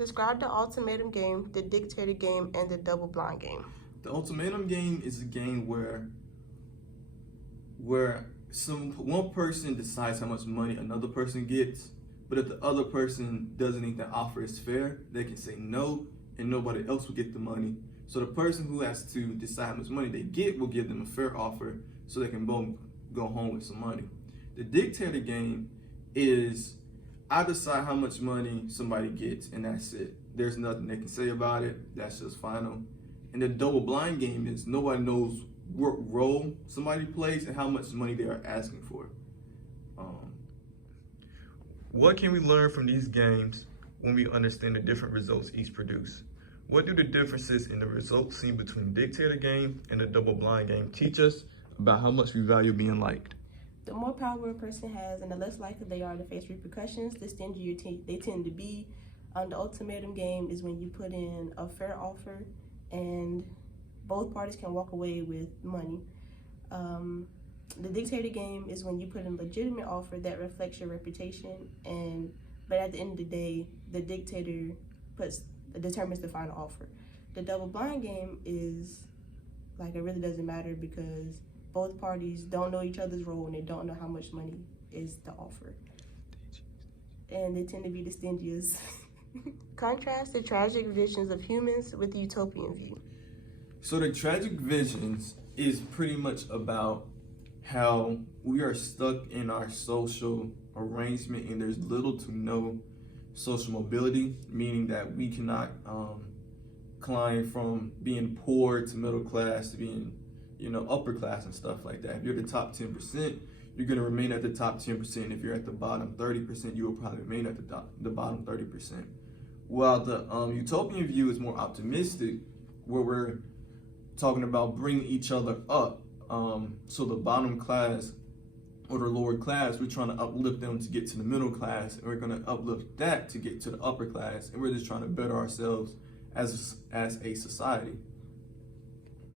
Describe the ultimatum game, the dictator game, and the double blind game. The ultimatum game is a game where one person decides how much money another person gets, but if the other person doesn't think the offer is fair, they can say no, and nobody else will get the money. So the person who has to decide how much money they get will give them a fair offer, so they can both go home with some money. The dictator game is I decide how much money somebody gets, and that's it. There's nothing they can say about it. That's just final. And the double blind game is nobody knows what role somebody plays and how much money they are asking for. What can we learn from these games when we understand the different results each produce? What do the differences in the results seen between the dictator game and the double blind game teach us about how much we value being liked? The more power a person has and the less likely they are to face repercussions, the stingier they tend to be. The ultimatum game is when you put in a fair offer and both parties can walk away with money. The dictator game is when you put in a legitimate offer that reflects your reputation, but at the end of the day, the dictator determines the final offer. The double blind game is like it really doesn't matter because both parties don't know each other's role and they don't know how much money is the offer. And they tend to be the stingiest. Contrast the tragic visions of humans with the utopian view. So the tragic visions is pretty much about how we are stuck in our social arrangement and there's little to no social mobility, meaning that we cannot climb from being poor to middle class to being, upper class and stuff like that. If you're the top 10%, you're going to remain at the top 10%. If you're at the bottom 30%, you will probably remain at the bottom 30%. While the utopian view is more optimistic, where we're talking about bringing each other up. So the bottom class or the lower class, we're trying to uplift them to get to the middle class, and we're going to uplift that to get to the upper class, and we're just trying to better ourselves as a society.